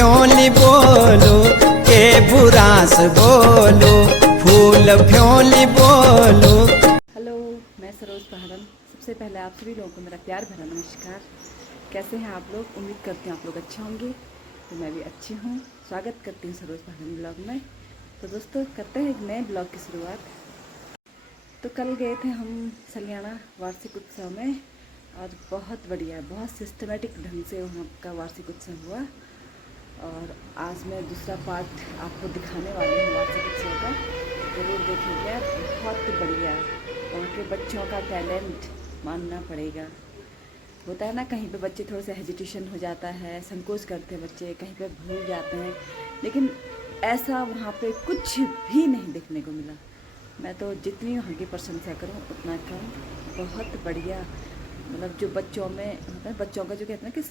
फ्योली बोलो के बुरास बोलो, फूल फ्योली बोलो। हेलो, मैं सरोज पहाड़न। सबसे पहले आप सभी लोगों को मेरा प्यार भरा नमस्कार। कैसे हैं आप लोग? उम्मीद करती हूँ आप लोग अच्छे होंगे। तो मैं भी अच्छी हूँ। स्वागत करती हूँ सरोज पहाड़न ब्लॉग में। तो दोस्तों, करते हैं एक नए ब्लॉग की शुरुआत। तो कल गए थे हम सलियाना वार्षिक उत्सव में और बहुत बढ़िया, बहुत सिस्टमेटिक ढंग से वहाँ का वार्षिक उत्सव हुआ। और आज मैं दूसरा पार्ट आपको दिखाने वाली हूँ वार्षिक उत्सव का। ज़रूर देखिएगा, बहुत बढ़िया। वहाँ के बच्चों का टैलेंट मानना पड़ेगा। होता है ना, कहीं पे बच्चे थोड़ा सा हेजिटेशन हो जाता है, संकोच करते हैं बच्चे, कहीं पे भूल जाते हैं, लेकिन ऐसा वहाँ पे कुछ भी नहीं देखने को मिला। मैं तो जितनी वहाँ की प्रशंसा करूँ उतना कम। बहुत बढ़िया, मतलब जो बच्चों में होता है, बच्चों का जो कहते हैं कि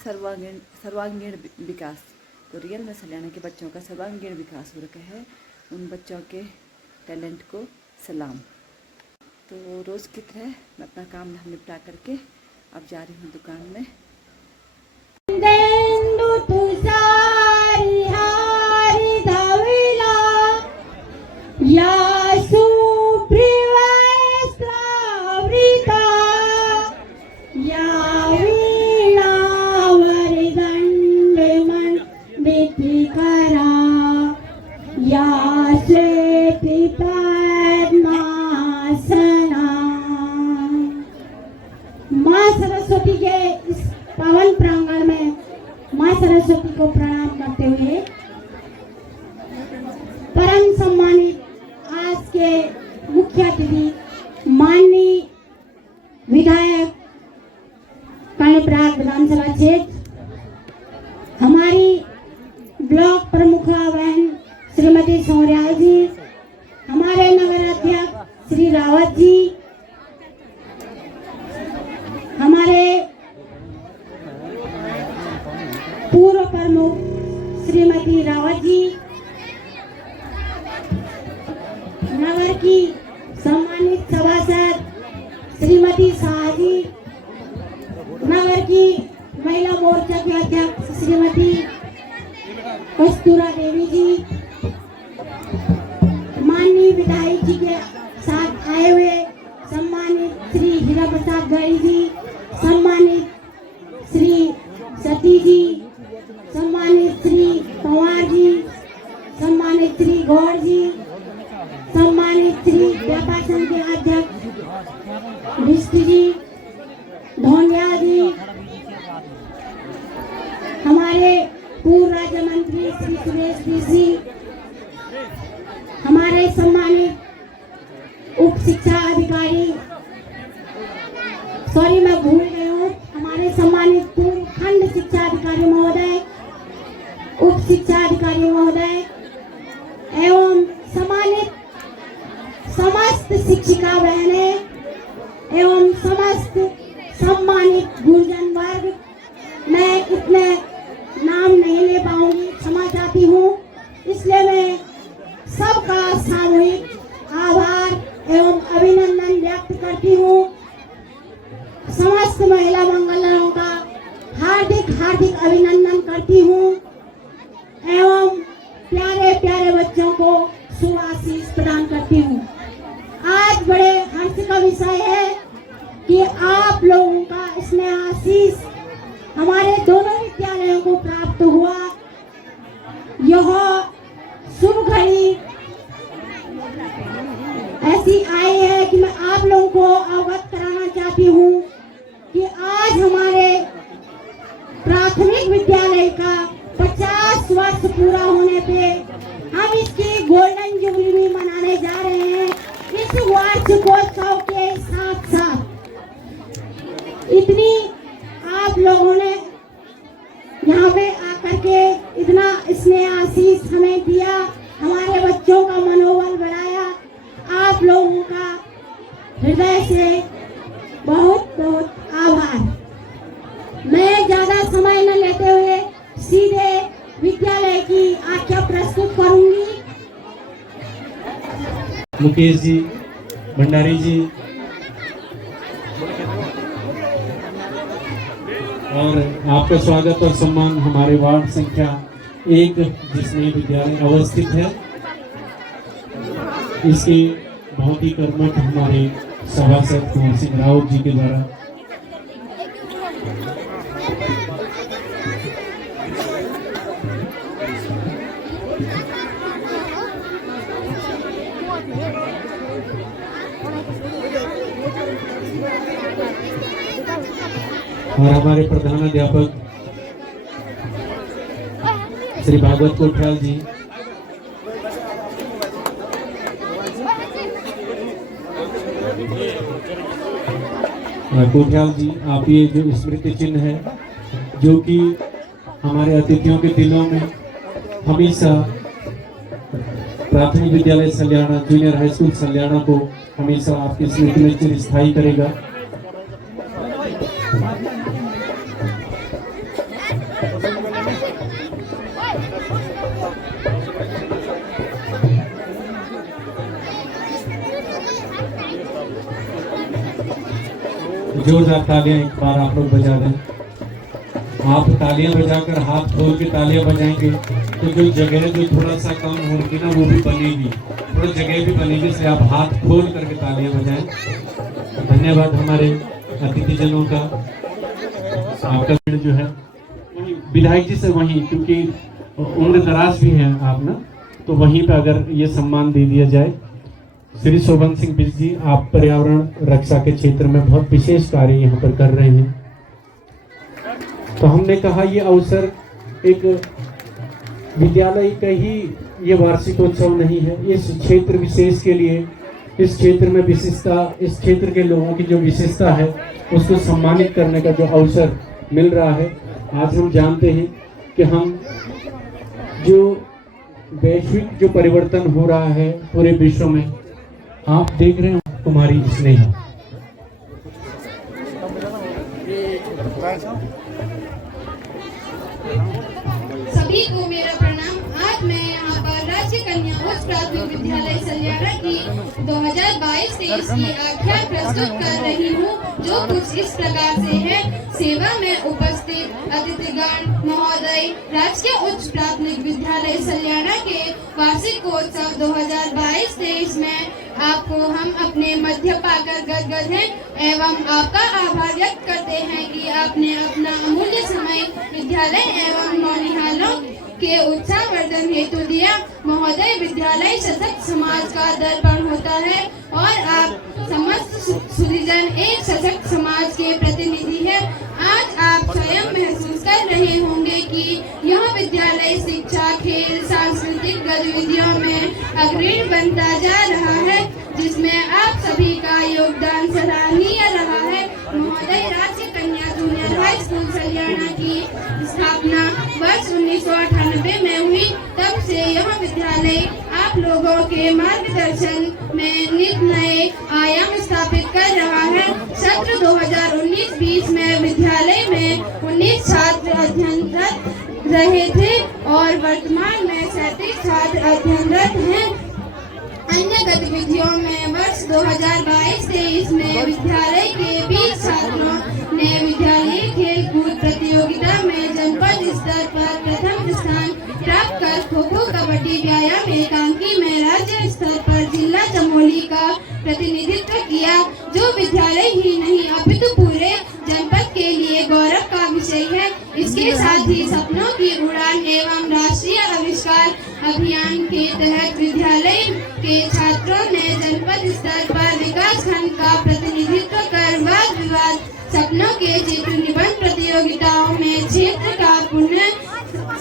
सर्वांगीण विकास, तो रियल में सलियाना के बच्चों का सर्वांगीण विकास हो रखा है। उन बच्चों के टैलेंट को सलाम। तो रोज़ की तरह मैं अपना काम धाम निपटा करके अब जा रही हूँ दुकान में। माँ सरस्वती के इस पावन प्रांगण में माँ सरस्वती को प्रणाम करते हुए परम सम्मानित आज के मुख्य अतिथि माननीय विधायक कर्णप्रयाग विधानसभा क्षेत्र, हमारी ब्लॉक प्रमुखा बहन श्रीमती सौर्याल जी, हमारे नगर अध्यक्ष श्री रावत जी, हमारे पूर्व प्रमुख श्रीमती रावत जी, नगर की सम्मानित सभासद श्रीमती शाह जी, नगर की महिला मोर्चा की अध्यक्ष श्रीमती कस्तूरा देवी जी, माननीय विधायक जी के साथ आए हुए सम्मानित श्री हीरा प्रसाद गढ़ी जी, सम्मानित श्री सती जी, सम्मानित श्री पवार जी, सम्मानित श्री गौड़ जी, सम्मानित श्री व्यापार संघ के अध्यक्ष विष्ट जी, धोनिया जी, हमारे पूर्व राज्य मंत्री श्री सुरेश जी, हमारे सम्मानित उप शिक्षा अधिकारी, सॉरी मैं भूल गई हूँ, हमारे सम्मानित पूर्व खंड शिक्षा अधिकारी महोदय, उप शिक्षा अधिकारी महोदय एवं सम्मानित समस्त शिक्षिका बहनें एवं समस्त सम्मानित गुरुजन वर्ग, मैं इतने नाम नहीं ले पाऊंगी, क्षमा चाहती हूँ। इसलिए मैं सबका सामूहिक आभार एवं अभिनंदन व्यक्त करती हूँ। समस्त महिला मंगलों का हार्दिक हार्दिक अभिनंदन करती हूँ एवं प्यारे प्यारे बच्चों को शुभ आशीष प्रदान करती हूँ। आज बड़े हर्ष का विषय है कि आप लोगों का स्नेह आशीष हमारे दोनों विद्यालयों को प्राप्त हुआ। यह शुभ घड़ी ऐसी आई है कि मैं आप लोगों को अवगत कराना चाहती हूँ कि आज हमारे प्राथमिक विद्यालय का 50 वर्ष पूरा होने पे हम इसकी गोल्डन जुबली मनाने जा रहे हैं। इस वार्षिकोत्सव के साथ साथ इतनी आप लोगों ने यहाँ पे आकर के इतना स्नेह आशीष हमें दिया, हमारे बच्चों का मनोबल बढ़ाया। आप लोगों का हृदय से बहुत बहुत आभार। मैं ज्यादा समय न लेते हुए सीधे विद्यालय की आख्या प्रस्तुत करूंगी। मुकेश जी, भंडारी जी और आपका स्वागत और सम्मान हमारे वार्ड संख्या एक जिसमें विद्यालय अवस्थित है, इसके बहुत ही कर्मठ हमारे सभासद कुंवर सिंह राउत जी के द्वारा और हमारे प्रधानाध्यापक श्री भागवत कोठियाल जी, कोठियाल जी, आप ये जो स्मृति चिन्ह है जो कि हमारे अतिथियों के दिलों में हमेशा प्राथमिक विद्यालय सल्याना, जूनियर हाई स्कूल सल्याना को हमेशा आपकी स्मृति में चिरस्थायी करेगा। जोरदार तालियां एक बार आप लोग बजा दें। आप तालियां बजाकर हाथ खोल के तालियां बजाएंगे तो जो जगह जो थोड़ा सा कम होगी ना वो भी बनेगी, थोड़ा जगह भी बनेगी, इसलिए आप हाथ खोल करके तालियां बजाएं। धन्यवाद हमारे अतिथिजनों का। आपका जो है विधायक जी से वहीं, क्योंकि उम्र दराज भी हैं आप ना, तो वहीं पे अगर ये सम्मान दे दिया जाए। श्री शोभन सिंह बिज जी, आप पर्यावरण रक्षा के क्षेत्र में बहुत विशेष कार्य यहाँ पर कर रहे हैं, तो हमने कहा ये अवसर एक विद्यालय का ही ये वार्षिकोत्सव नहीं है, इस क्षेत्र विशेष के लिए, इस क्षेत्र में विशेषता, इस क्षेत्र के लोगों की जो विशेषता है उसको सम्मानित करने का जो अवसर मिल रहा है। आज हम जानते हैं कि हम जो वैश्विक जो परिवर्तन हो रहा है पूरे विश्व में, आप देख रहे हैं कुमारी स्नेहा, सभी को मेरा प्रणाम। आज मैं यहाँ पर राज्य कन्या उच्च प्राथमिक विद्यालय सल्याना की 2022-23 की आख्यान प्रस्तुत कर रही हूँ, जो कुछ इस प्रकार से है। सेवा में उपस्थित अतिथिगण महोदय, राजकीय उच्च प्राथमिक विद्यालय सल्याना के वार्षिकोत्सव 2022-23 में आपको हम अपने मध्य पाकर गदगद हैं एवं आपका आभार व्यक्त करते हैं कि आपने अपना अमूल्य समय विद्यालय एवं नौनिहालों के उत्साहवर्धन हेतु दिया। महोदय, विद्यालय सशक्त समाज का दर्पण होता है और आप समस्त सुधीजन एक सशक्त समाज के प्रतिनिधि है। आज आप स्वयं महसूस कर रहे होंगे कि यह विद्यालय शिक्षा, खेल, सांस्कृतिक गतिविधियों में अग्रणी बनता जा रहा है, जिसमें आप सभी का योगदान सराहनीय रहा है। महोदय, राज्य कन्या जूनियर हाई स्कूल सल्याना की स्थापना वर्ष 1998 में हुई। तब से यह विद्यालय आप लोगों के मार्गदर्शन में नित नए आयाम स्थापित कर रहा है। सत्र 2019-20 में विद्यालय में 19 छात्र अध्ययनरत रहे थे और वर्तमान में 37 छात्र अध्ययनरत हैं। अन्य गतिविधियों में वर्ष 2022-23 में विद्यालय के 20 छात्रों ने विद्यालय खेल कूद प्रतियोगिता में जनपद स्तर पर प्रथम स्थान प्राप्त कर खो खो, कबड्डी, व्यायाम एकांकी में राज्य स्तर पर जिला चमोली का प्रतिनिधित्व किया, जो विद्यालय ही नहीं अपितु पूरे जनपद के लिए गौरव का विषय है। इसके साथ ही सपनों की उड़ान एवं राष्ट्रीय आविष्कार अभियान के तहत विद्यालय के छात्रों ने जनपद स्तर पर विकास खंड का प्रतिनिधित्व कर वाद विवाद, सपनों के चित्र निबंध प्रतियोगिताओं में क्षेत्र का पुनः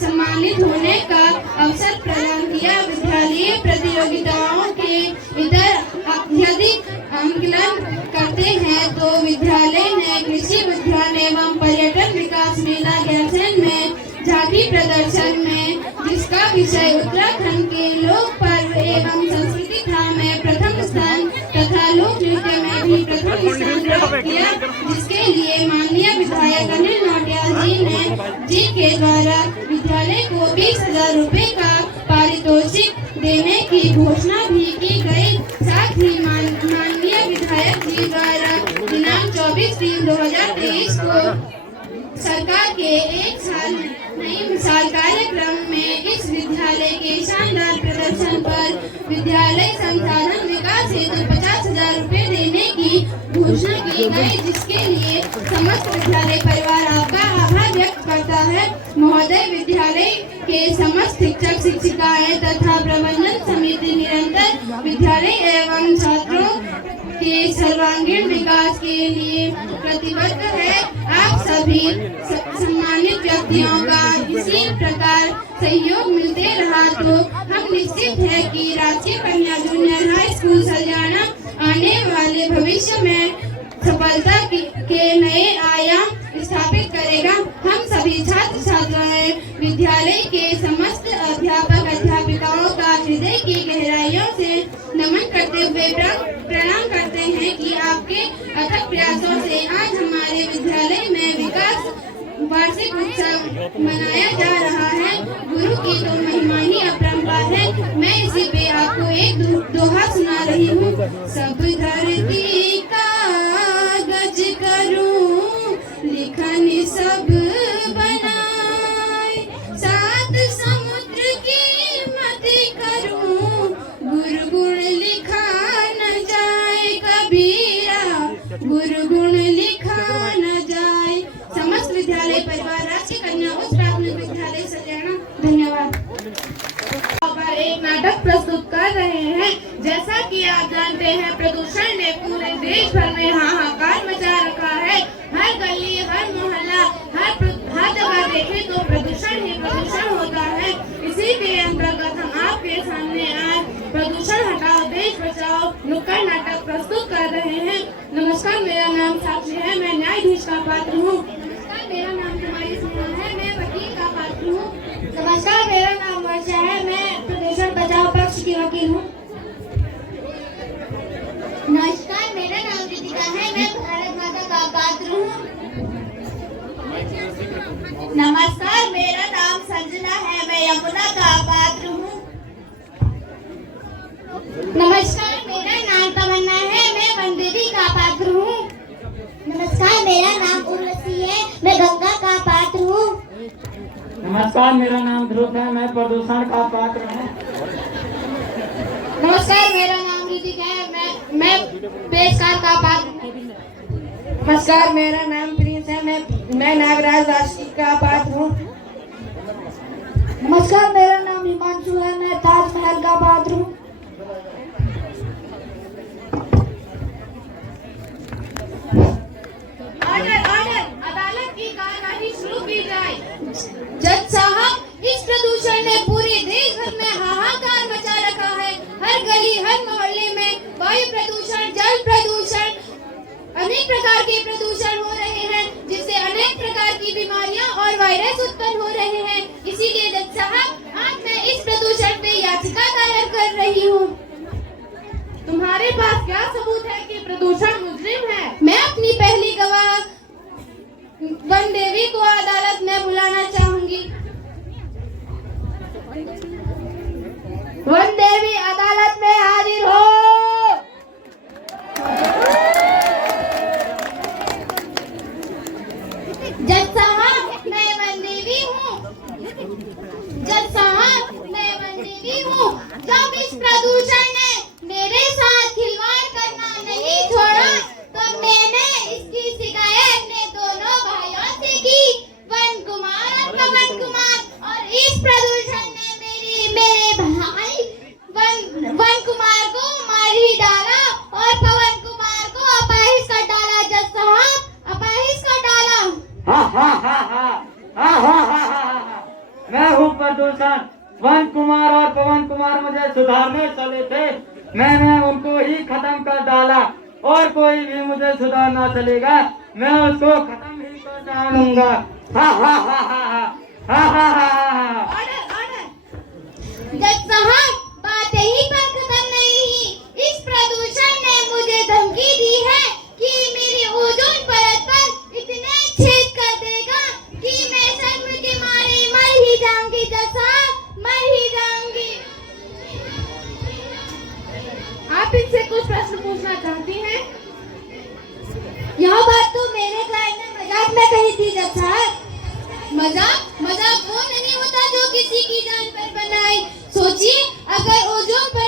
सम्मानित होने का अवसर प्रदान किया। विद्यालय प्रतियोगिताओं के इधर अत्यधिक आंकलन करते हैं तो विद्यालय ने कृषि विज्ञान एवं पर्यटन विकास मेला गैरसैंण में झांकी प्रदर्शन में, जिसका विषय उत्तराखंड के लोक पर्व एवं संस्कृति था, में प्रथम स्थान तथा लोक नृत्य में भी प्रथम स्थान प्राप्त किया, जिसके लिए माननीय विधायक अनिल नौटियाल जी के द्वारा विद्यालय को 20,000 रुपए का पारितोषिक देने की घोषणा भी की गई। साथ ही माननीय विधायक जी द्वारा दिनांक 24/3/2023 को सरकार के एक साल नई मिसाल कार्यक्रम में पर विद्यालय संसाधन विकास हेतु 50,000 रुपए देने की घोषणा की गई, जिसके लिए समस्त विद्यालय परिवार आपका आभार व्यक्त करता है। महोदय, विद्यालय के समस्त शिक्षक शिक्षिकाएं तथा प्रबंधन समिति निरंतर विद्यालय एवं छात्रों के सर्वांगीण विकास के लिए प्रतिबद्ध है। आप सभी सम्मानित व्यक्तियों का इसी प्रकार सहयोग मिलते रहा तो हम निश्चित है कि राजकीय कन्या जूनियर हाई स्कूल सलियाना आने वाले भविष्य में सफलता के नए आयाम स्थापित करेगा। हम सभी छात्र छात्राएं विद्यालय के समस्त अध्यापक अध्यापिकाओं का हृदय की गहराइयों से नमन करते हुए प्रणाम करते हैं कि आपके अथक प्रयासों से आज हमारे विद्यालय में विकास वार्षिक उत्सव मनाया जा रहा है। गुरु की तो महिमा ही अपरंपार है। मैं इसी पे आपको एक दोहा सुना रही हूँ। सब धरती कागज करूं, लिखन सब बनाए, सात समुद्र की मति करूं, गुरगुण लिखा न जाए कबीरा, गुरगुण लिखा न जाए। समस्त विद्यालय परिवार राजकीय कन्या उच्च प्राथमिक विद्यालय सलियाना, धन्यवाद। पर एक नाटक प्रस्तुत कर रहे हैं। जैसा कि आप जानते हैं, प्रदूषण ने पूरे देश भर में हाहाकार मचा रखा है। हर गली, हर मोहल्ला, हर जगह देखें तो प्रदूषण ही प्रदूषण होता है। इसी के अंतर्गत हम आपके सामने आज प्रदूषण हटाओ देश बचाओ नुक्कड़ नाटक प्रस्तुत कर रहे हैं। नमस्कार, मेरा नाम साक्षी है, मैं न्यायाधीश का पात्र हूँ। नमस्कार, मेरा नाम कुमारी सिन्हा है, मैं वकील का पात्र हूँ। नमस्कार, मेरा नाम वर्षा है, मैं प्रदूषण बचाओ पक्ष की वकील हूँ। नमस्कार, मेरा नाम रितिका है, मैं भारत माता का पात्र हूँ। नमस्कार, मेरा नाम संजना है, मैं यमुना का पात्र हूँ। नमस्कार, मेरा नाम तमन्ना है, मैं वनदेवी का पात्र हूँ। नमस्कार, मेरा नाम उर्वशी है, मैं गंगा का पात्र हूँ। नमस्कार, मेरा नाम ध्रुव है, मैं प्रदूषण का पात्र हूँ। नमस्कार, मेरा नाम ऋतिक है, मैं पेशकार का पात्र हूँ। नमस्कार, मेरा नाम प्रिंस है, मैं नागराज राशि का पात्र हूँ। नमस्कार, मेरा नाम हिमांशु है, मैं ताजमहल का पात्र हूँ। ऑर्डर, अदालत की कार्यवाही शुरू की जाए। जज साहब, इस प्रदूषण ने पूरे देश भर में हाहाकार मचा रखा है। हर गली, हर मोहल्ले में वायु प्रदूषण, जल प्रदूषण, अनेक प्रकार के प्रदूषण हो रहे हैं, जिससे अनेक प्रकार की बीमारियां और वायरस उत्पन्न हो रहे हैं। इसीलिए जज साहब, आज मैं इस प्रदूषण पे याचिका दायर कर रही हूँ। तुम्हारे पास क्या सबूत है कि प्रदूषण मुजरिम है? मैं अपनी पहली गवाह वन देवी को अदालत में बुलाना चाहूंगी। वन देवी, अदालत में हाजिर हो। जज साहब, मैं वन देवी हूँ। जज साहब, मैं वन देवी हूँ। जब इस प्रदूषण ने मेरे साथ खिलवाड़ करना नहीं छोड़ा, तो मैंने इसकी शिकायत अपने दोनों भाइयों से की, वन कुमार और पवन कुमार। और इस प्रदूषण ने मेरे भाई वन कुमार को मार ही डाला और पवन कुमार को अपाहिज कर डाला। जज साहब, अपाहिज कर डाला। हा हा हा हा हा हा हा हा। मैं हूँ प्रदूषण। वन कुमार और पवन कुमार मुझे सुधारने चले थे, मैंने उनको ही खत्म कर डाला, और कोई भी मुझे सुधारना चलेगा, मैं उसको खत्म ही कर डालूंगा। हा हा हा हा हा हा हा हा। ऑर्डर। जज साहब, बात यहीं पर खत्म नहीं हुई। इस प्रदूषण ने मुझे धमकी दी है कि मेरी ओजोन परत पर इतने छेद कर देगा कि मैं शर्म के मारे मर ही जाऊंगी। जज साहब, मर ही जाऊंगी। आप इनसे कुछ प्रश्न पूछना चाहती हैं? यह बात तो मेरे क्लाइंट ने मजाक में कही थी। जज साहब, मजाक वो नहीं होता जो किसी की जान पर बनाए। सोचिए, अगर ओजोन परत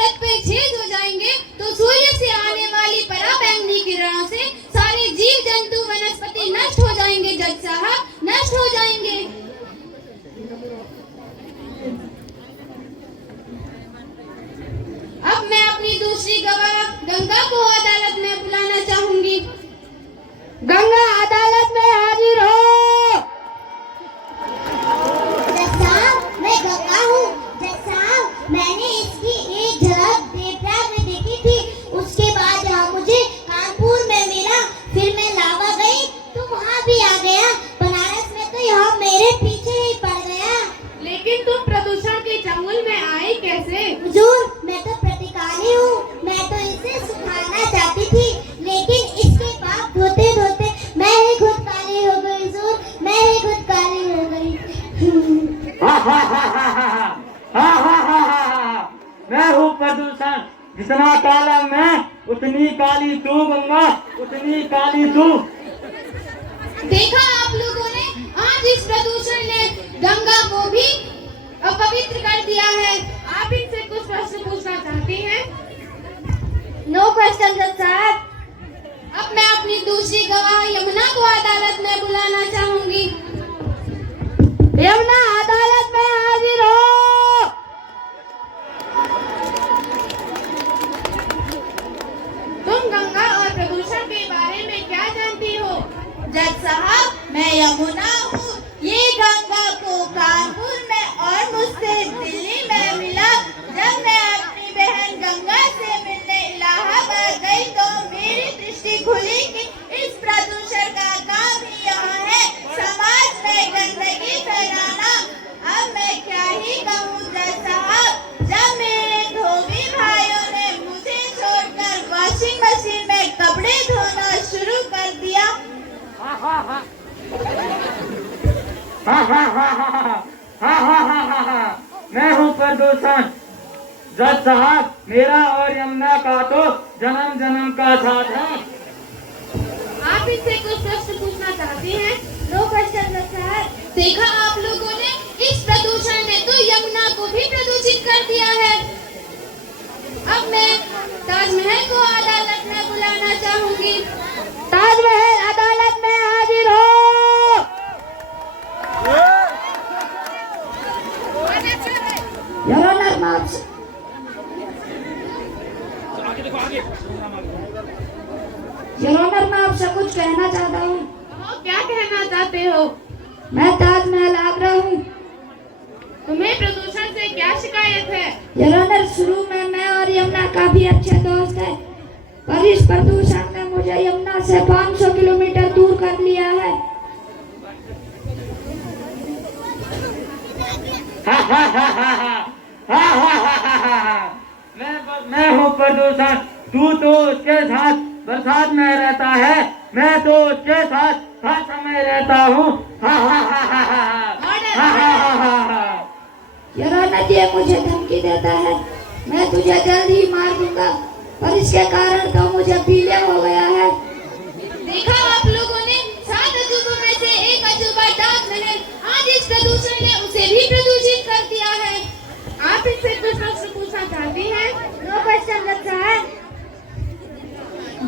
गंगा को अदालत में बुलाना चाहूंगी। गंगा अदालत में हाजिर हो। जज साहब, मैं गंगा हूँ। जज साहब, मैंने इसकी एक झलक देवप्रयाग में देखी थी। उसके बाद यहाँ मुझे कानपुर में मिला, फिर मैं लावा गई तो वहाँ भी आ गया। बनारस में तो यहाँ मेरे पीछे ही पड़ गया। लेकिन तुम प्रदूषण के चंगुल में आई कैसे? हुजूर, मैं तो प्रतिकारी हूँ। मैं तो इसे सुखाना चाहती थी, लेकिन इसके पाप धोते धोते मैं ही खुद काली हो गई। हुजूर, मैं ही खुद काली हो गई। हा हा हा हा हा हा हा हा हा। मैं हूँ प्रदूषण। जितना काला मैं, उतनी काली तू गंगा, उतनी काली तू। देखा आप लोगों ने, आज इस प्रदूषण ने गंगा को भी अपवित्र कर दिया है। आप इनसे कुछ प्रश्न पूछना चाहती हैं? नो क्वेश्चन जज साहब। अब मैं अपनी दूसरी गवाह यमुना को अदालत में बुलाना चाहूंगी। यमुना अदालत में हाजिर हो। तुम गंगा और प्रदूषण के बारे में क्या जानती हो? जज साहब, मैं यमुना हूँ। ये गंगा को कानपुर में और मुझसे दिल्ली में मिला। जब मैं अपनी बहन गंगा से मिलने इलाहाबाद गई तो मेरी दृष्टि खुली कि इस प्रदूषण का काम ही यहाँ है, समाज में गंदगी फैलाना। अब मैं क्या ही कहूँ जज साहब। जब मेरे धोबी भाइयों ने मुझे छोड़कर वॉशिंग मशीन में कपड़े धोना शुरू कर दिया। हा हा हा हा हा हा हा हा हा। मैं हूँ प्रदूषण। जज साहब, मेरा और यमुना का तो जन्म जन्म का साथ है। आप इनसे कुछ प्रश्न पूछना चाहती हैं? नो क्वेश्चन जज साहब। देखा आप लोगों ने, इस प्रदूषण ने तो यमुना को भी प्रदूषित कर दिया है। अब मैं ताजमहल को अदालत में बुलाना चाहूंगी। ताजमहल अदालत में हाजिर हो। योर ऑनर, मैं आपसे कुछ कहना चाहता हूँ। क्या कहना चाहते हो? मैं ताजमहल आगरा हूँ। तुम्हें प्रदूषण से क्या शिकायत है? योर ऑनर, शुरू में मैं और यमुना काफी अच्छे दोस्त हैं, पर इस प्रदूषण ने मुझे यमुना से 500 किलोमीटर दूर कर लिया है। हा हा हा हा हा हा हा हा हा। मैं हूँ प्रदूषण। तू तो उसके साथ बरसात में रहता है, मैं तो उसके साथ हर समय रहता हूँ। हा हा हा हा हा हा हा हा हा। योर ऑनर, ये मुझे धमकी देता है, मैं तुझे जल्द ही मार दूंगा, पर इसके कारण तो मुझे पीलिया हो गया है। देखा आप लोगों ने, 7 अजूबों में से एक अजूबा ताजमहल, आज इस प्रदूषण ने उसे भी प्रदूषित कर दिया है। आप इनसे कुछ प्रश्न पूछना चाहती हैं? नो क्वेश्चन जज साहब।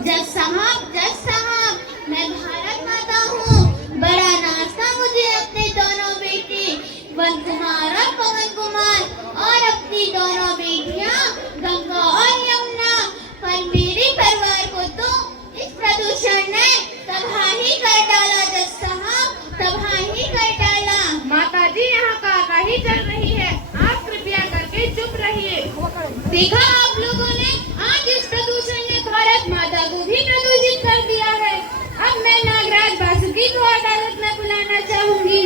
जज साहब, जज साहब, मैं भारत माता हूँ। बड़ा नाज था मुझे अपने दोनों बेटे वन कुमार और पवन कुमार, और अपनी दोनों बेटियाँ गंगा और यमुना। पर मेरे परिवार को तो इस प्रदूषण ने तबाही कर डाला जज साहब, तबाही कर डाला। माता जी, यहाँ काकाही चल रही है, आप कृपया करके चुप रहिए। देखा आप लोगों ने, आज इस प्रदूषण ने भारत माता को भी प्रदूषित कर दिया है। अब मैं नागराज वासुकी को अदालत में बुलाना चाहूंगी।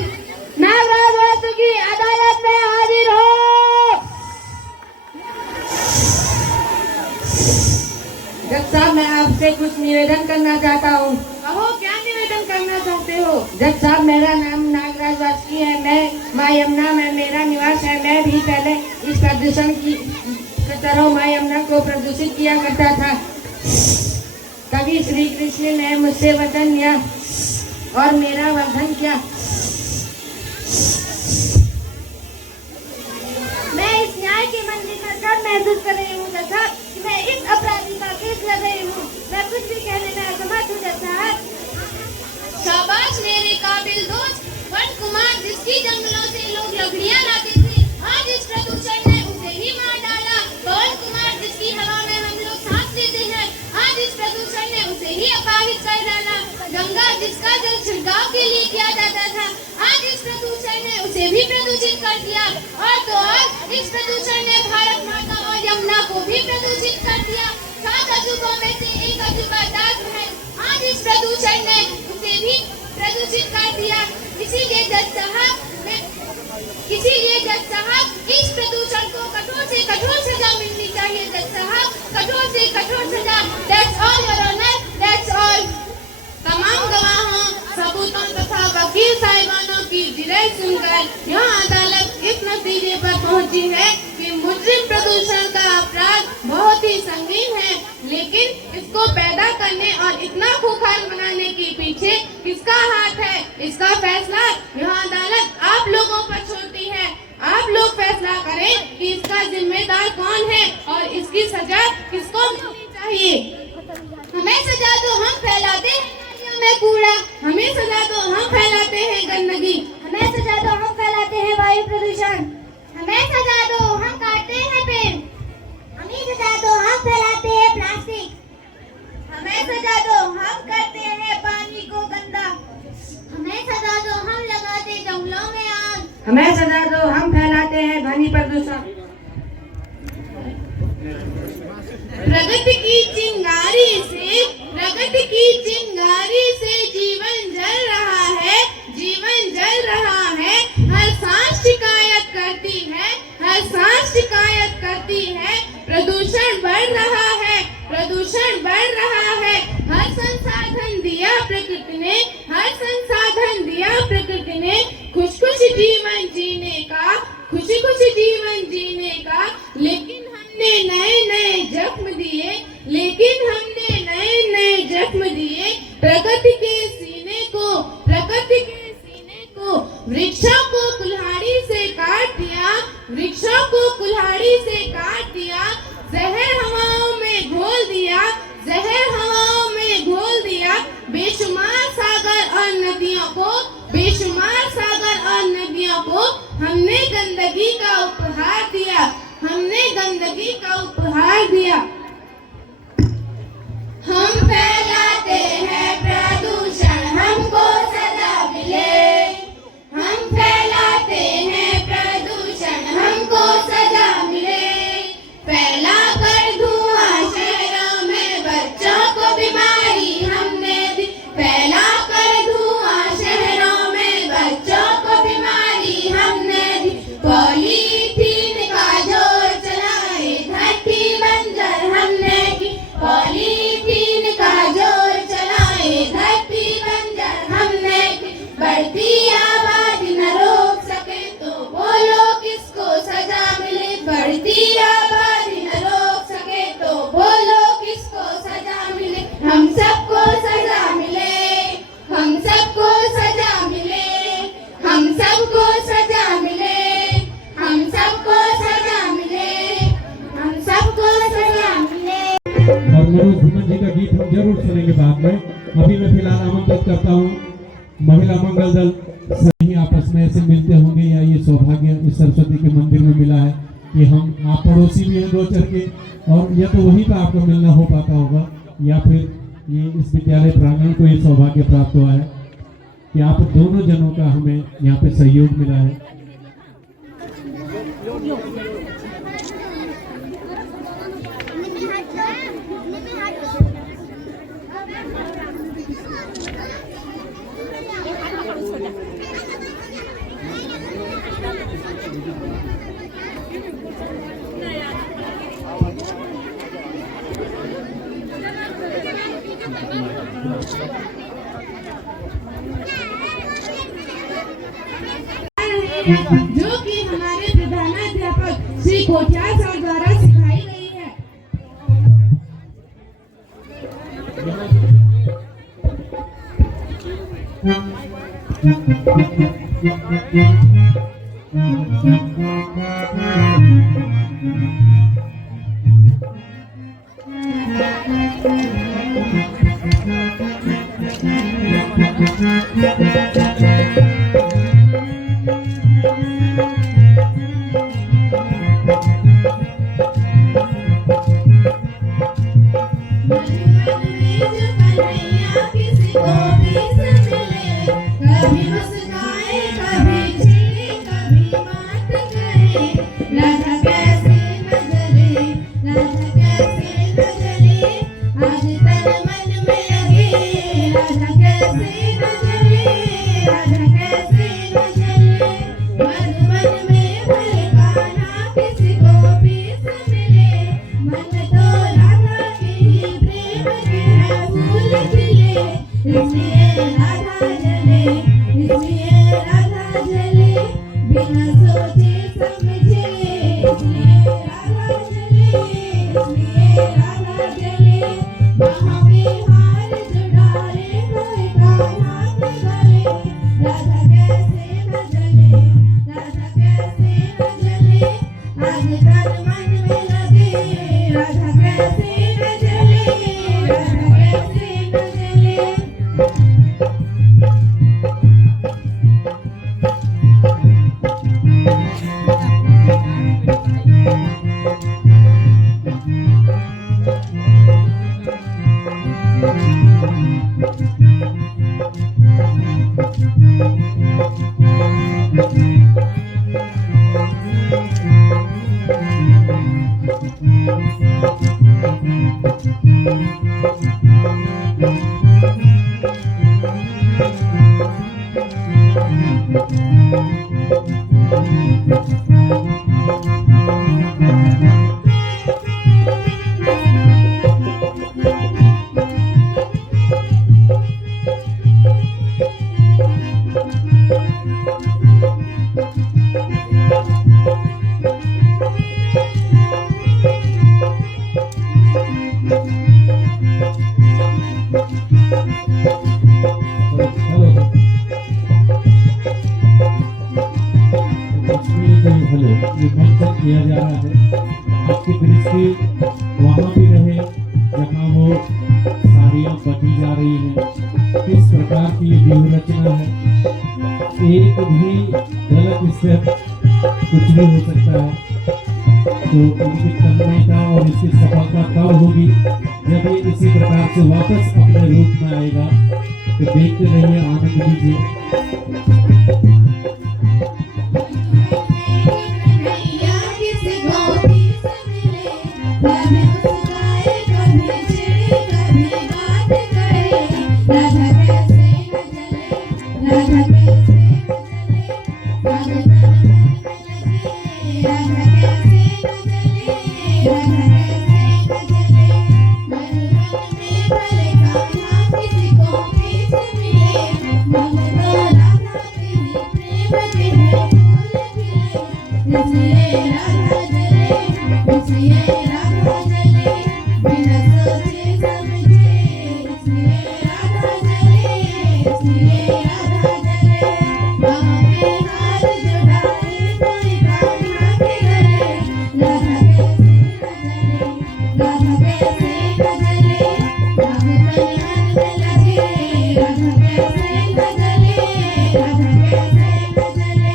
नागराज वासुकी अदालत में हाजिर हो। जज साहब, मैं आपसे कुछ निवेदन करना चाहता हूँ। कहो, क्या निवेदन करना चाहते हो? जज साहब, मेरा नाम नागराज वासुकी है, मैं माँ यमुना में मेरा निवास है। मैं भी पहले इस प्रदूषण की तरह माँ यमुना को प्रदूषित किया करता था। कभी श्री कृष्ण ने मुझसे वचन लिया और मेरा वर्धन किया। मैं इस न्याय के मंदिर में गर्व महसूस कर रही हूँ जज साहब कि मैं इस अपराधी का केस कर रही हूँ। मैं कुछ भी कहने में असमर्थ हूँ जज साहब। शाबाश मेरे काबिल दोस्त वन कुमार, जिसकी जंगलों से लोग लकड़ियाँ लाते थे, आज इस प्रदूषण ने उसे ही मार डाला। पवन कुमार, जिसकी हवा में हम लोग सांस लेते हैं, के लिए किया जाता था, आज इस प्रदूषण ने उसे भी प्रदूषित कर दिया। और तो और इस प्रदूषण ने भारत माता और यमुना को भी प्रदूषित कर दिया। 7 अजूबों में से एक अजूबा ताजमहल, आज इस प्रदूषण ने उसे भी प्रदूषित कर दिया। इसीलिए जज साहब इस प्रदूषण को कठोर से कठोर सजा मिलनी चाहिए। जज साहब कठोर से कठोर सजा। That's all your honour, that's all. तमाम गवाहों, सबूतों तथा वकील साहिबानों की जिरह सुनकर यह अदालत इस नतीजे पर पहुंची है कि मुजरिम प्रदूषण का अपराध बहुत ही संगीन है, लेकिन इसको पैदा करने और इतना खूंखार बनाने के पीछे किसका हाथ है, इसका फैसला यह अदालत आप लोगों पर छोड़ती है। आप लोग फैसला करें कि इसका जिम्मेदार कौन है और इसकी सजा किसको मिलनी चाहिए। हमें सजा तो हम फैलाते हैं नालियों में कूड़ा, हमें सजा तो हम फैलाते हैं गंदगी, हमें सजा दो, हम फैलाते हैं वायु प्रदूषण। हमें सजा दो, हम काटते हैं पेड़, हमें सजा दो, हम फैलाते हैं प्लास्टिक। हमें सजा दो, हम करते हैं पानी को गंदा। हमें सजा दो, हम लगाते जंगलों में आग। हमें सजा दो, हम फैलाते हैं ध्वनि प्रदूषण। प्रगति की चिंगारी से जीवन जल रहा है, जीवन जल रहा है। हर सांस शिकायत करती है, हर सांस शिकायत करती है। प्रदूषण बढ़ रहा है, प्रदूषण बढ़ रहा है। हर संसाधन दिया प्रकृति ने, हर संसाधन दिया प्रकृति ने। खुश खुश जीवन जीने का, खुशी खुशी जीवन जीने का, लेकिन हमने नए नए जख्म दिए, लेकिन हमने नए नए जख्म दिए। प्रकृति के सीने को, प्रकृति के सीने को वृक्षों को कुल्हाड़ी से काट दिया, वृक्षों को कुल्हाड़ी से काट दिया। जहर हवाओं में घोल दिया, जहर हवाओं में घोल दिया। बेशुमार सागर और नदियों को, बेशुमार सागर और नदियों को हमने गंदगी का उपहार दिया, हमने गंदगी का उपहार दिया। हम फैलाते हैं प्रदूषण, हमको सजा मिले। हम फैलाते हैं प्रदूषण, हमको सजा मिले। फैला कर धुआं शहरों में बच्चों को बीमारी हमने दी। फैला कर धुआं शहरों में बच्चों को बीमारी हमने दी। पॉलीथीन का जोर चलाए धरती बंजर हमने की। पॉलीथीन का जोर चलाए धरती बंजर हमने की। बढ़ती आबादी न रोक सके तो बोलो किसको सजा मिले। बढ़ती आबादी न रोक सके तो बोलो किसको सजा मिले। हम सबको सजा मिले, हम सबको सजा मिले, हम सबको सजा मिले, हम सबको सजा मिले, हम सबको सजा मिले। और मनोज भूमन जी का गीत हम जरूर सुनेंगे बाद में। अभी मैं फिलहाल आमंत्रित करता हूँ महिला मंगल दल। सभी आपस में ऐसे मिलते होंगे या ये सौभाग्य इस सरस्वती के मंदिर में मिला है कि हम आप पड़ोसी भी हैं गोचर के, और या तो वहीं पर आपको मिलना हो पाता होगा या फिर ये इस विद्यालय प्रांगण को ये सौभाग्य प्राप्त हुआ है कि आप दोनों जनों का हमें यहाँ पे सहयोग मिला है। जो कि हमारे प्रधानाध्यापक श्री कोठियाल साहब द्वारा सिखाई गई है। किसी को भी मिले तन मन में लगे, राधा कैसे न जले, राधा कैसे न जले। हेलो ये मंचन किया जा रहा है। आपकी दृष्टि वहाँ भी रहे जहाँ वो साड़ियाँ बटी जा रही हैं। किस प्रकार की ये व्यूह रचना है, एक भी गलत स्टेप कुछ भी हो सकता है। तो इनकी तन्मयता और इसकी सफलता तब होगी जब ये इसी प्रकार से वापस अपने रूप में आएगा। तो देखते रहिए, आनंद लीजिए। कन्हैया किसी गोपी से मिले, कभी मुस्काए कभी चिढ़े कभी बात करे, राधा कैसे न जले, राधा कैसे न जले, राधा तन मन में लगे, राधा कैसे न जले, राधा कैसे न जले। मधुबन में भले कान्हा किसी गोपी से मिले, मन तो राधा के ही प्रेम के है फूल खिले, इसलिए राधा जले, इसलिए राधा जले, बिना सोचे समझे, इसलिए राधा जले, इसलिए राधा जले। बाहों में हाथ जुड़ाए कोई कान्हा के गले, राधा कैसे न जले, राधा कैसे न जले, राग तन मन में लगे, राधा कैसे न जले, राधा कैसे न जले।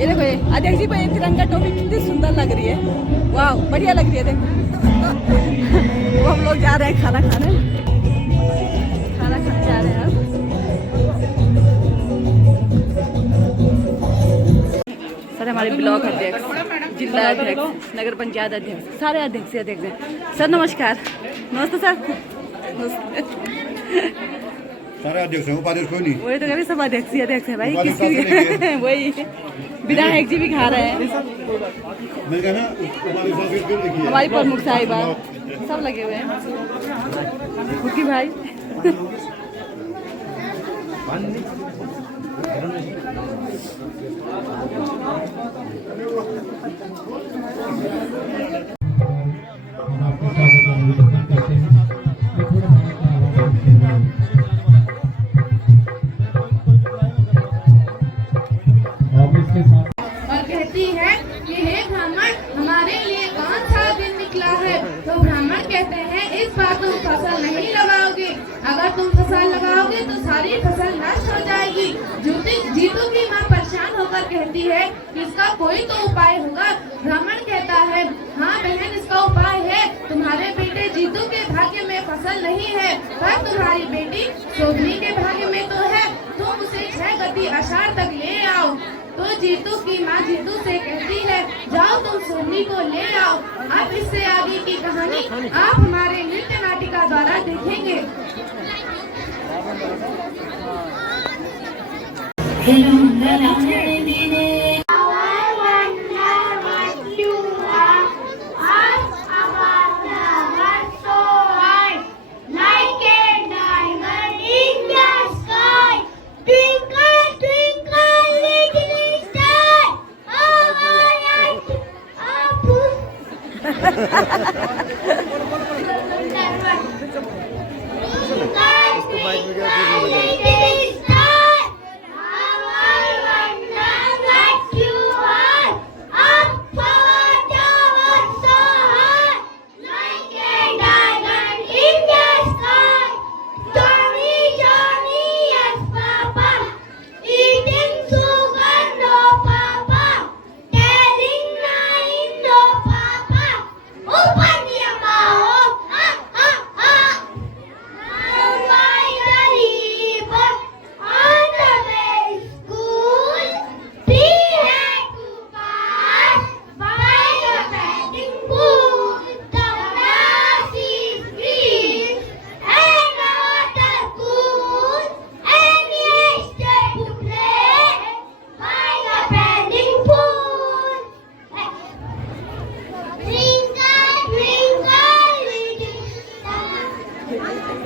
ये देखो ये अध्यक्ष जी को ये तिरंगा टोपी कितनी सुंदर लग रही है, वाह बढ़िया लग रही है। देखो वो हम लोग जा रहे हैं खाना खाने। हमारे ब्लॉक अध्यक्ष, जिला अध्यक्ष, नगर पंचायत अध्यक्ष, सारे अध्यक्ष हैं। सर नमस्कार। नमस्ते सर। नमस्ते। सारे अध्यक्ष हैं, उपाध्यक्ष कोई नहीं। वही तो कभी सब अध्यक्ष ही अध्यक्ष है भाई, उपाध्यक्ष किसी साथ में लेके। वही विधायक जी भी खा रहे हैं, मैं कहना उपाध्यक्ष साथ में क्यों लिखी है? हमारी प्रमुख साहिबा सब लगे हुए हैं। कुकी भाई और कहती है कि हे ब्राह्मण, हमारे लिए कौन सा दिन निकला है? तो ब्राह्मण कहते हैं इस बार तुम फसल नहीं लगाओगे, अगर तुम फसल लगाओगे तो सारी फसल नष्ट हो जाएगी। जीतू की माँ परेशान होकर कहती है कि इसका कोई तो उपाय होगा। ब्राह्मण कहता है हाँ बहन, इसका उपाय है। तुम्हारे बेटे जीतू के भाग्य में फसल नहीं है, पर तुम्हारी बेटी शोभनी के भाग्य में तो है। तुम उसे 6 गति आषाढ़ तक ले आओ। तो जीतू की माँ जीतू से कहती है जाओ तुम सोनी को ले आओ। अब इससे आगे की कहानी आप हमारे नृत्य नाटिका द्वारा देखेंगे।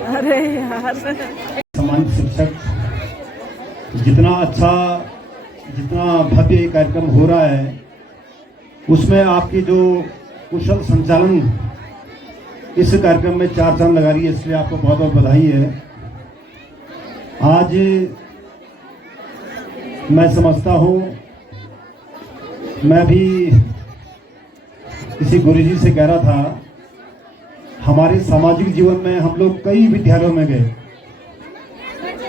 अरे यार सम्मानित शिक्षक, जितना अच्छा जितना भव्य ये कार्यक्रम हो रहा है उसमें आपकी जो कुशल संचालन इस कार्यक्रम में 4 चांद लगा रही है, इसलिए आपको बहुत बहुत बधाई है। आज मैं समझता हूँ, मैं भी किसी गुरुजी से कह रहा था, हमारे सामाजिक जीवन में हम लोग कई विद्यालयों में गए,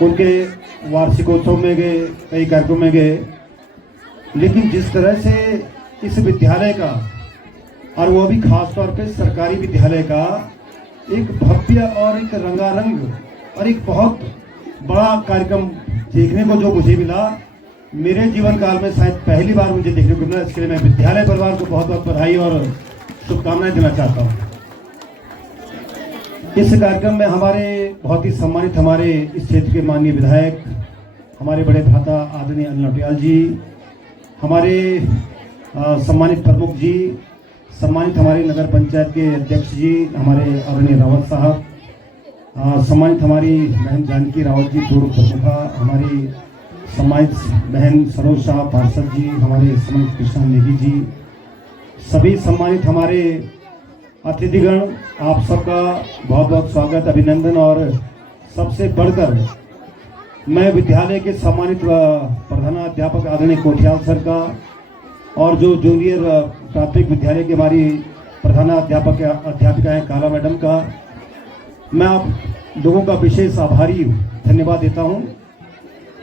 उनके वार्षिकोत्सव में गए, कई कार्यक्रम में गए, लेकिन जिस तरह से इस विद्यालय का, और वो भी खास तौर पे सरकारी विद्यालय का, एक भव्य और एक रंगारंग और एक बहुत बड़ा कार्यक्रम देखने को जो मुझे मिला, मेरे जीवन काल में शायद पहली बार मुझे देखने को मिला। इसके लिए मैं विद्यालय परिवार को बहुत बहुत बधाई और शुभकामनाएं देना चाहता हूँ। इस कार्यक्रम में हमारे बहुत ही सम्मानित हमारे इस क्षेत्र के माननीय विधायक, हमारे बड़े भ्राता आदरणीय अनिल नौटियाल जी, हमारे सम्मानित प्रमुख जी, सम्मानित हमारे नगर पंचायत के अध्यक्ष जी, हमारे आदरणीय रावत साहब, सम्मानित हमारी बहन जानकी रावत जी पूर्व प्रमुखा, हमारी सम्मानित बहन सरोज शाह पार्षद जी, हमारे सम्मानित कृष्णा नेगी जी, सभी सम्मानित हमारे अतिथिगण, आप सबका बहुत बहुत स्वागत, अभिनंदन। और सबसे बढ़कर मैं विद्यालय के सम्मानित प्रधानाध्यापक आदरणीय कोठियाल सर का और जो जूनियर प्राथमिक विद्यालय की हमारी अध्यापिका हैं काला मैडम का, मैं आप लोगों का विशेष आभारी धन्यवाद देता हूं।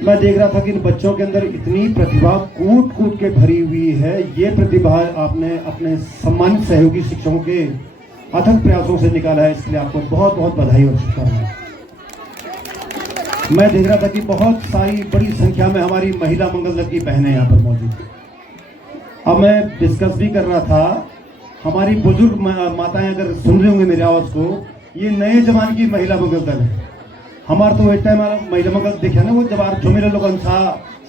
मैं देख रहा था कि इन बच्चों के अंदर इतनी प्रतिभा कूट कूट के भरी हुई है। ये प्रतिभा आपने अपने सम्मानित सहयोगी शिक्षकों के अथक प्रयासों से निकाला है, इसलिए आपको बहुत बहुत बधाई और शुभकामनाएं। मैं देख रहा था कि बहुत सारी बड़ी संख्या में हमारी महिला मंगल दल की बहनें यहाँ पर मौजूद हैं। अब मैं डिस्कस भी कर रहा था, हमारी बुजुर्ग माताएं अगर सुन रही होंगी मेरी आवाज को, ये नए जमाने की महिला मंगल दल है। हमारा तो एक टाइम महिला मंगल देखा ना, वो जब आप झुमेरे लोगन था,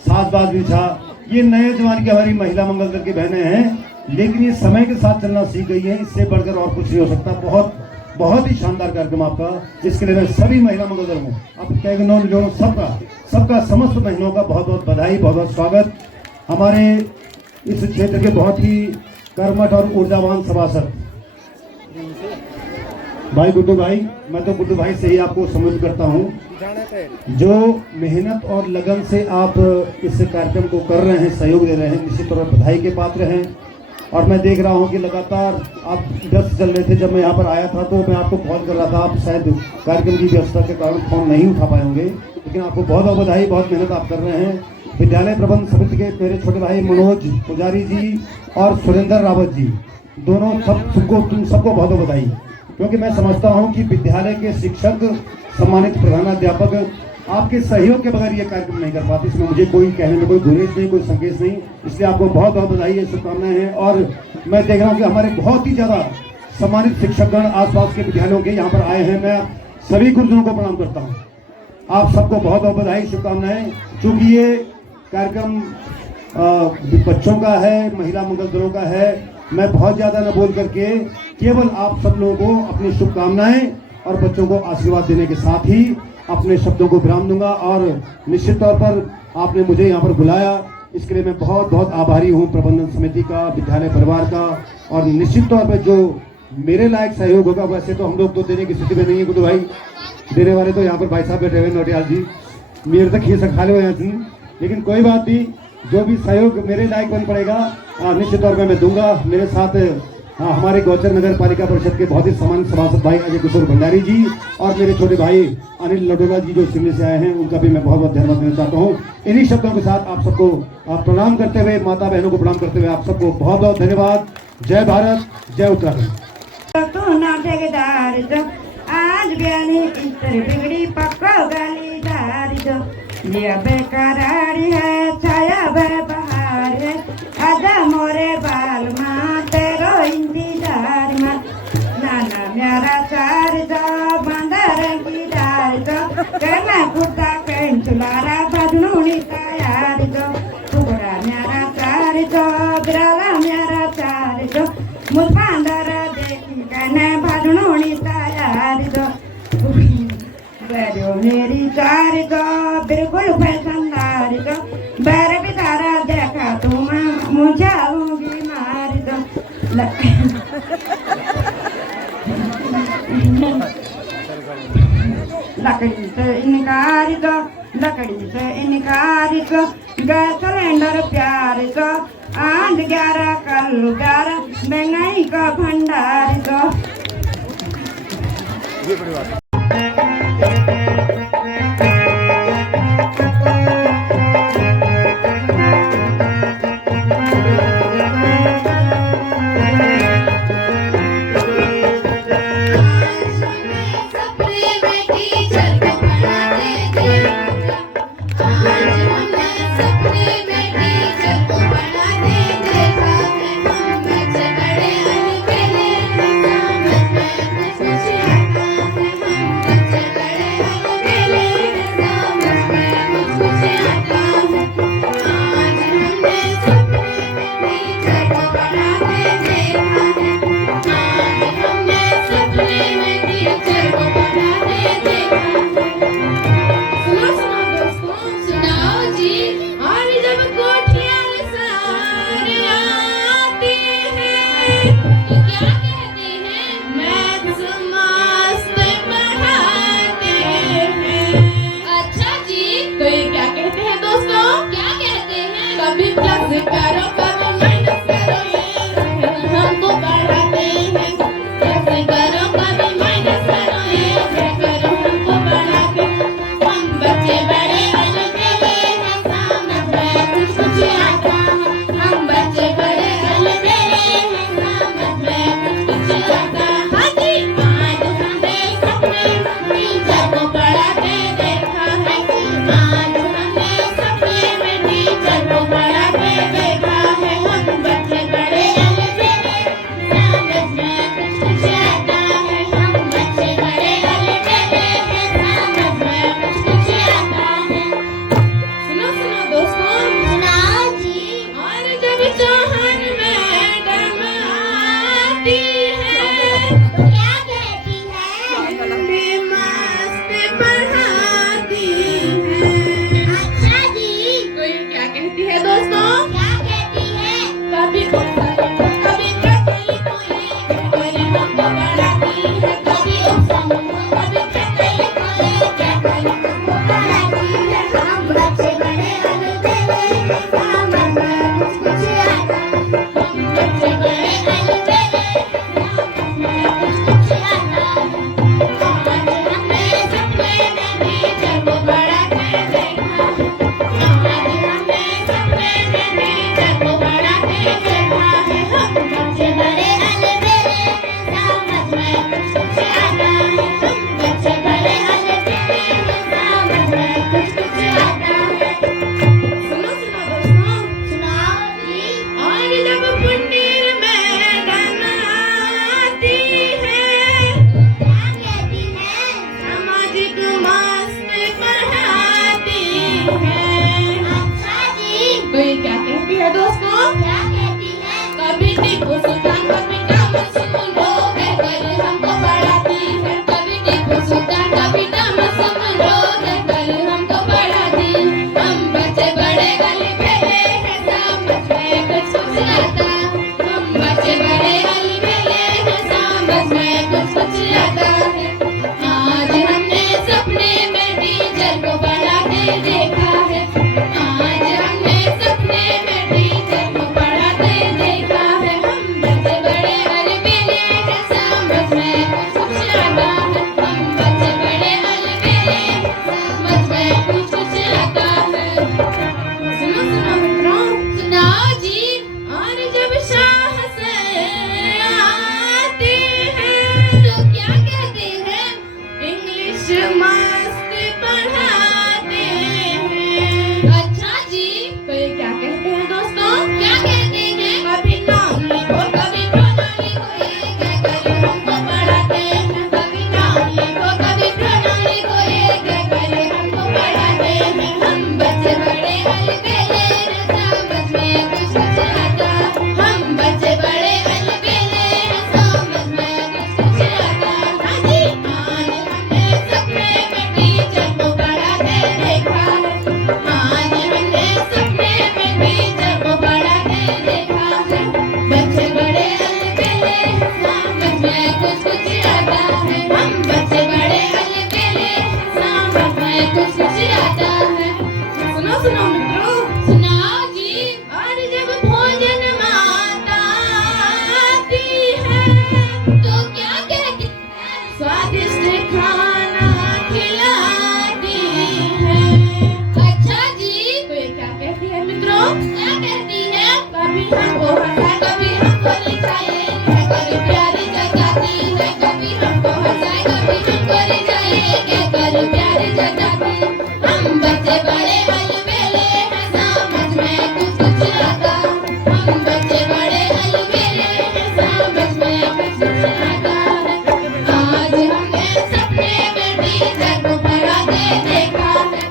साजबाज भी था, ये नए जमाने की हमारी महिला मंगल दल की बहनें हैं। लेकिन ये समय के साथ चलना सीख गई है, इससे बढ़कर और कुछ नहीं हो सकता। बहुत बहुत ही शानदार कार्यक्रम आपका, इसके लिए मैं सभी महिला मंगल दल हूँ, आप कैगनों सबका समस्त बहनों का बहुत बहुत बधाई, बहुत बहुत स्वागत। हमारे इस क्षेत्र के बहुत ही कर्मठ और ऊर्जावान सभासद भाई गुड्डू भाई, मैं तो गुड्डू भाई से ही आपको सम्मिलित करता हूं। जो मेहनत और लगन से आप इस कार्यक्रम को कर रहे हैं, सहयोग दे रहे हैं, निश्चित तौर पर बधाई के पात्र हैं। और मैं देख रहा हूं कि लगातार आप व्यस्त चल रहे थे। जब मैं यहाँ पर आया था तो मैं आपको कॉल कर रहा था, आप शायद कार्यक्रम की व्यवस्था के कारण फोन नहीं उठा पाए होंगे, लेकिन आपको बहुत बहुत बधाई, बहुत मेहनत आप कर रहे हैं। विद्यालय प्रबंध समिति के मेरे छोटे भाई मनोज पुजारी जी और सुरेंद्र रावत जी, दोनों सबको बहुत बहुत बधाई, क्योंकि मैं समझता हूं कि विद्यालय के शिक्षक, सम्मानित प्रधानाध्यापक आपके सहयोग के बगैर ये कार्यक्रम नहीं कर पाते। इसमें मुझे कोई कहने में कोई गुरेज नहीं, कोई संकेत नहीं, इसलिए आपको बहुत बहुत बधाई है, शुभकामनाएं हैं। और मैं देख रहा हूँ कि हमारे बहुत ही ज्यादा सम्मानित शिक्षकगण आसपास के विद्यालयों के यहाँ पर आए हैं। मैं सभी गुरुजनों को प्रणाम करता हूँ, आप सबको बहुत बहुत बधाई, शुभकामनाएं। चूंकि ये कार्यक्रम बच्चों का है, महिला मंगल दलों का है, मैं बहुत ज्यादा न बोल करके केवल आप सब लोगों को अपनी शुभकामनाएं और बच्चों को आशीर्वाद देने के साथ ही अपने शब्दों को विराम दूंगा। और निश्चित तौर पर आपने मुझे यहाँ पर बुलाया, इसके लिए मैं बहुत बहुत आभारी हूँ प्रबंधन समिति का, विद्यालय परिवार का। और निश्चित तौर पर जो मेरे लायक सहयोग होगा, वैसे तो हम लोग तो देने की स्थिति में नहीं है गुड्डू भाई, देने वाले तो यहाँ पर भाई साहब बैठे हुए नोटियाल जी, मेरे तक खींच खा ले हुए, लेकिन कोई बात नहीं, जो भी सहयोग मेरे लायक बन पड़ेगा निश्चित तौर पर मैं दूंगा। मेरे साथ हमारे गौचर नगर पालिका परिषद के बहुत ही सम्मानित सभासद भाई अजय किशोर भंडारी जी और मेरे छोटे भाई अनिल लडोला जी जो सिमली से आए हैं, उनका भी मैं बहुत बहुत धन्यवाद देना चाहता हूँ। इन्हीं शब्दों के साथ आप सबको प्रणाम करते हुए, माता बहनों को प्रणाम करते हुए आप सबको बहुत बहुत धन्यवाद। जय भारत, जय उत्तराखंड। आज बिहानी इतर बिगड़ी पक्को गाली दारी दो, लिया बेकरारी है छाया बहार है, आजा मोरे बाल माँ तेरो इंतजार माँ, नाना मेरा चार जो बंदर की डार जो, करना कुर्ता कैन चुलारा बदनूनी तैयार जो, टुकड़ा मेरा चार जो, बिराला मेरा चार जो, मुझ बंदर देखी कहने बदनूनी तैयार जो, बैरो मेरी चार जो बिल्कुल फैशनदार जो, बैर बितारा देखा तो मैं मुझे आऊंगी मार दो। लकड़ी से इनकार दो, लकड़ी से इनकार दो, गैस सिलेंडर प्यार दो, आज 11 कल 11 महंगाई का भंडार दो। देखा है, आज हमने सपने में टीचर को पढ़ाते देखा। हमको पढ़ाती है। हम बच्चे बड़े अलबेले हैं, समझ में कुछ कुछ आता है। हम बच्चे बड़े अलबेले हैं, समझ में कुछ कुछ आता है। आज हमने सपने में टीचर को पढ़ा के देखा। आज हमने सपने में टीचर को पढ़ा के देखा है। हम बच्चे बड़े अलबेले हैं, समझ में कुछ कुछ आता है। हम बच्चे बड़े अलबेले हैं, समझ में कुछ कुछ आता है। सुनो सुनो दोस्तों, सुनाओ जी। और जब पुन्नीर में गनाती है, क्या कहती है? सामाजिक मस्त पढ़ाती है। अच्छा जी, तो ये क्या कहती है दोस्तों? क्या कहती है? कभी टीपू सुल्तान कभी टामसून लोग है, कल हमको पढ़ाती है। कभी टीपू सुल्तान कभी टामसून लोग है, कल हमको पढ़ाती। हम बच्चे बड़े गली बेले हैं, समझ में कुछ कुछ आता। हम बच्चे बड़े गली बेले हैं, समझ में कुछ कुछ आता है। आज हमने सपने में टीचर को पढ़ा के देखा है। आज हमने सपने में टीचर को पढ़ाते देखा है। हम बच्चे बड़े अलबेले हैं, समझ में कुछ कुछ आता है। हम बच्चे बड़े अलबेले हैं, समझ में कुछ कुछ आता है। सुनो सुनो मित्रों, सुनाओ जी। और जब शाह से आते हैं तो क्या कहते हैं? इंग्लिश मस्त पढ़ाते हैं। अच्छा जी, तो ये क्या कहते हैं दोस्तों? क्या कहते हैं? कभी नाम लिखो कभी प्रोनाउन लिखो, ये क्या कर हमको पढ़ाते हैं। कभी नाम लिखो कभी प्रोनाउन लिखो, ये क्या कर हमको पढ़ाते हैं। हम बच्चे बड़े अलबेले हैं, समझ में कुछ कुछ आता। हम बच्चे बड़े अलबेले हैं, समझ में कुछ कुछ आता। हाँ जी, आज हमने सपने में टीचर को पढ़ा के देखा है। आज हमने सपने में टीचर को पढ़ा के देखा है। बच्चे बड़े अलबेले हैं, समझ में कुछ कुछ आता है। हम बच्चे बड़े अलबेले हैं, समझ में कुछ कुछ आता है। सुनो सुनो मित्रों, सुनाओ जी। और जब भोजन माता आती है तो क्या कहती है? स्वादिष्ट खाना खिलाती है। अच्छा जी, तो ये क्या कहती है मित्रों? क्या कहती है? कभी हमको हंसाए कभी हमको रिझाए, कभी प्यारी जगाती है। कभी हमको हंसाए कभी हमको रिझाए, कभी प्यारी जगाती। हम बच्चे बड़े अलबेले हैं, समझ में कुछ कुछ आता। हम बच्चे बड़े अलबेले हैं, समझ में कुछ कुछ आता है। आज हमने सपने में टीचर को पढ़ा के देखा है।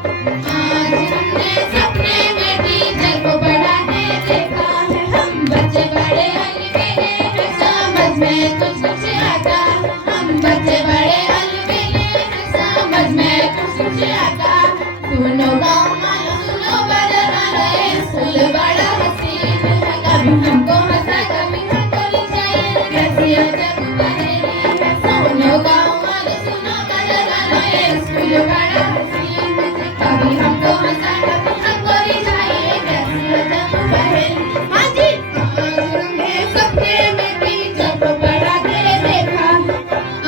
आज हमने सपने में टीचर को पढ़ा के देखा है। हम बच्चे बड़े अलबेले हैं, समझ में कुछ कुछ आता। हम बच्चे बड़े अलबेले हैं, समझ में कुछ कुछ आता। सुनो गाँव वालों सुनो बदल रहे, स्कूल बड़ा हसीन है। कभी हमको हंसा कभी हमको रिझाए, कैसी अजब पहेली है। सुनो गाँव वालों सुनो बदल रहे, स्कूल बड़ा हसीन है। कभी हमको हंसा कभी हमको रिझाए, कैसी अजब पहेली। हाँ जी, आज हमने सपने में टीचर को पढ़ा के देखा।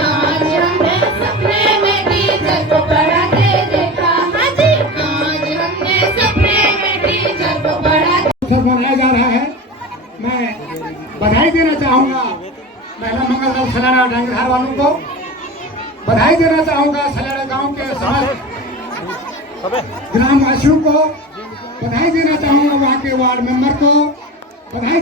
आज हमने सपने में टीचर को पढ़ा के देखा। हाँ जी, आज हमने सपने में टीचर को पढ़ा। अवसर मनाया जा रहा है। मैं बधाई देना चाहूँगा महिला मंगल दल सलारा डांगरहार वालों को। बधाई देना चाहूँगा सलारा गांव के समस्त ग्रामवासियों को। बधाई देना चाहूँगा वहाँ के वार्ड मेंबर को। बधाई